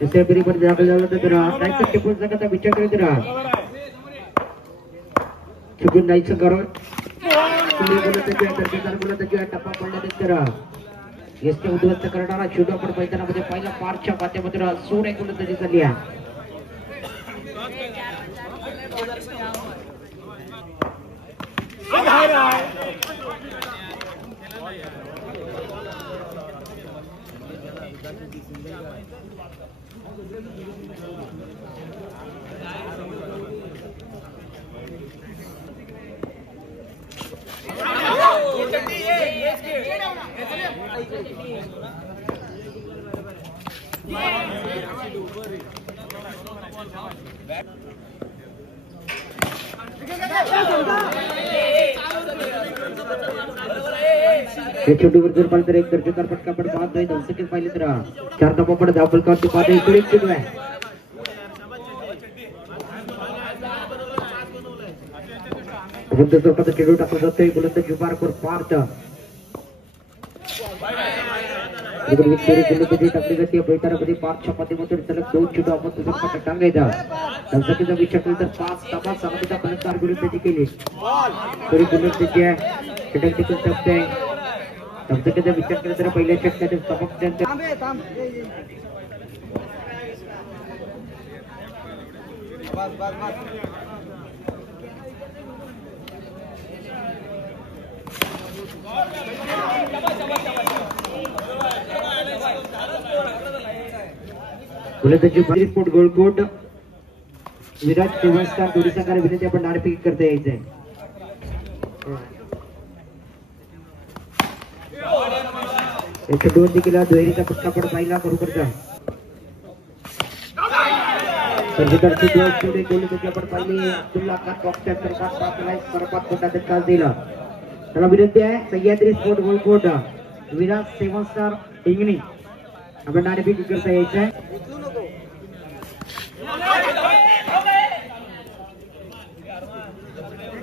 दुसऱ्या फेरीवर दाखल झाला तर नाईक टिपून कथा विचार करीत राहा चुकून नाईक करून त्याच्या टप्पा पडला तर उद्ध्वस्त करणारा शूट आपण मैदानामध्ये पहिला पारच्या माध्यमातून सोड एक गोलंदाजी झाली आहे. छोटूवर जर पाहिलं तर एक दर्जेदार फटका पण बाद नाही. 2 सेकंद पाहिले तर 4 धावा पण धावल काढते पाहते इकडे सुरू आहे. विरुद्ध स्वतःचा खेळू टाकला जातोय गोलंदाजी मार्कवर पार्ट गोलंदाजी टाकली जाते बैठकामध्ये पार्टच्या माध्यमातून सलग 2 चुटा आपण तुझा फटका टांगायचा. धमकीचा विचार केला तर 5 धावा सामन्याचा फलंदाज गोलंदाजी केली तरी गोलंदाजी आहे षटक टिकून टपते. धमकीचा विचार केला तर पहिल्या षटकातील चमकत्यांच्या गोलंदाजी स्पोर्ट गोलकोट विराट सेवनस्टार दोन्ही संघाला विनंती आपण नाणेफेक करता यायचंय. दोन दिकेला दुहेरीचा फटका पण पाहिला बरोबरचा गोलंदाजी आपण पाहिली अब्दुल्ला खान बॉक्सच्या सर्वात मोठा धक्का दिला. त्याला विनंती आहे सह्याद्री स्पोर्ट गोलकोट विराट सेवनस्टार इंगणी आपण नाणेफेक करता यायचंय.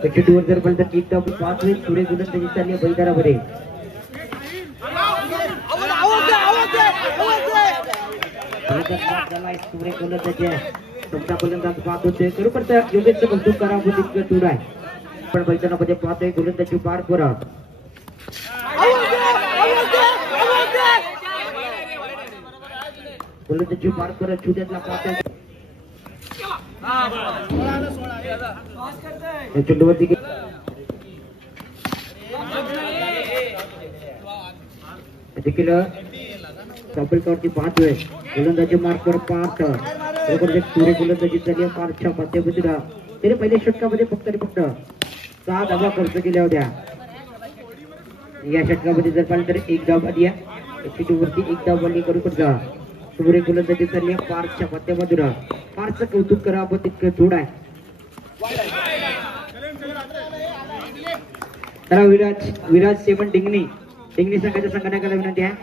चेंडूवर जर पाहिलं तर एक धाव पाच वेळेस पुढे गोलंदाजी चालली आहे बैदारामध्ये. गोलंदाजी आहे तुमचा गोलंदाज बाद होतोय बरोबर योगेश कौतुक करावं तितकं दूर आहे पण मैदानामध्ये पाहतोय गोलंदाजी पार करा गोलंदाजी पार करत छुट्यातला पाहतोय चेंडूवरती देखील कॉपलवरती पाहतोय गोलंदाजी मार्कवर पार्ट बरोबर पुढे गोलंदाजी झाली पार्टच्या माध्यमातून तरी पहिल्या षटकामध्ये फक्त 6 धावा खर्च केल्या होत्या. या षटकामध्ये जर पाहिलं तर 1 धाव आली आहे चेंडूवरती 1 धाव आली बरोबर पुढे गोलंदाजी झाली पार्टच्या माध्यमातून पार्टचं कौतुक करावं तितकं दूर आहे. त्याला विराज सेवन डिंगणी संघाच्या संघटनाला विनंती आहे.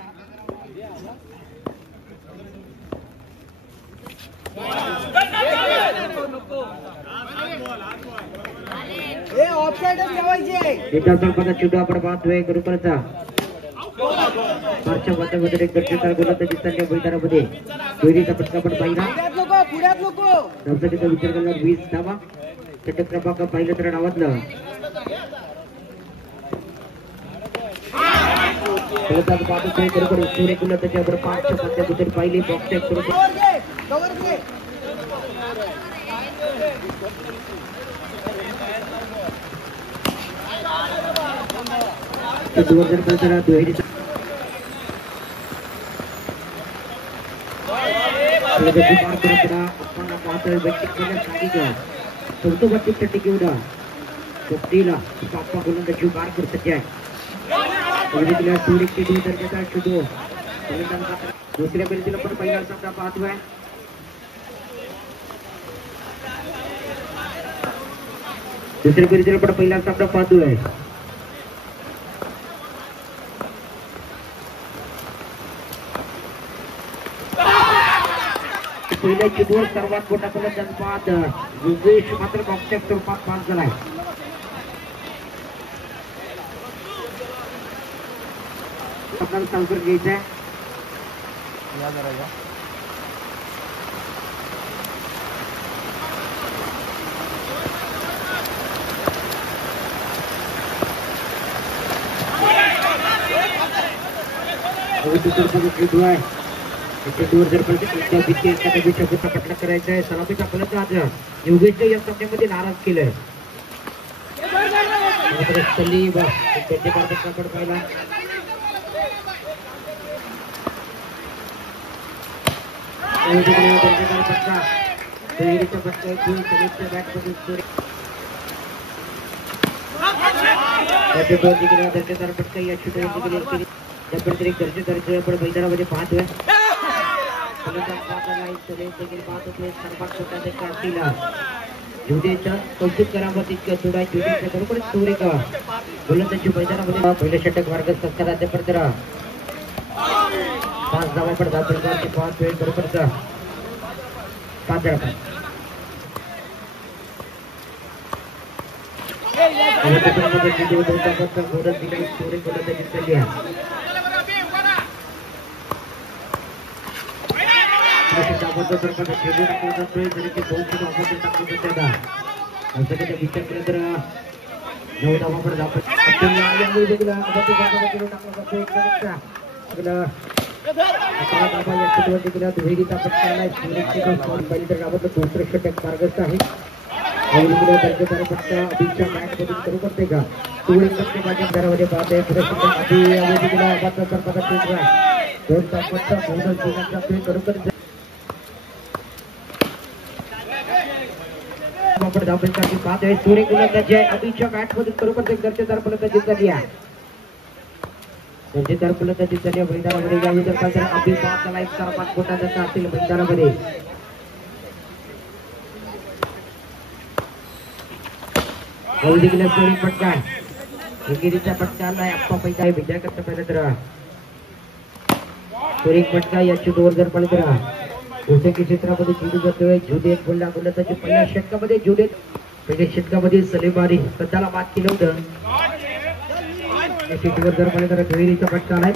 चेंडू आपण पाहतोय बरोबरचा मार्चच्या माध्यमातून एक दर्जेदार गोलंदाजी चालली मैदानामध्ये दुहेरीचा फटका पण पाहिला विचार करणार 20 धावा षटक क्रमांक पाहिलं तर नावातलं बरोबर सूर्य गोलंदाजी आपण 5च्या माध्यमातून पाहिली बॉक्स दुहेरीचा गोलंदाजी मार करत आहे दुसऱ्या फेरीला पण पहिला सामना पाहतोय. दुसऱ्या फेरीला पण पहिला सामना पाहतोय. पहिल्या चेंडूवर सर्वात मोठा गोलंदाज बाद योगेश मात्र बॉक्सच्या स्वरूपात पास झालाय. आपल्याला चालू करून घ्यायचं आहे. चेंडूवर जर पटला करायचा आहे. सलामीचा फलंदाज योगेशने या सामन्यामध्ये नाराज केलंय. पाहिला दर्जेदार फटका या दर्जेदार आपण मैदानामध्ये पाहतोय. जुडेचं कौतुक करावं तितकं थोडा जुडेच्या बरोबर सुरेखा गोलंदाजी मैदानामध्ये पहिलं षटक मार्ग सत्काराचे पत्र 5 धावा पडतात. 5 वेळ बरोबरचा 5 धावा विचार केला तर 9 धावा पडतात. दुहेरीचा फटका आलाय. दुसरं षटक मार्गस्थ आहे. दर्जेदार फटका अभिच्या मॅचमधून करू करते का माझ्या घरामध्ये पाहते. करू करते पाहतोय. सूर्य गोलंदाजी आहे. अभिच्या मॅचमधून करू करते. दर्जेदार फलंदाजी झाली आहे. दर्जेदार फलंदाजी झाली आहे मैदानामध्ये. या विदर्भात अभि 5 फुटाचा असेल मैदानामध्ये. फटका एकेरीचा फटका आलाय. अप्पा पैसा विजय करता पहिला तर सुरेख फटका याची दोर जर पडले तर गोलंदाजी क्षेत्रामध्ये जुडू जातोय. जुडेत बोलला गोलंदाजी पहिल्या षटकामध्ये जुडेत पहिल्या षटकामध्ये सलेमारी स्वतःला मात केलं होतं. जर पडले तर दुहेरीचा फटका आलाय.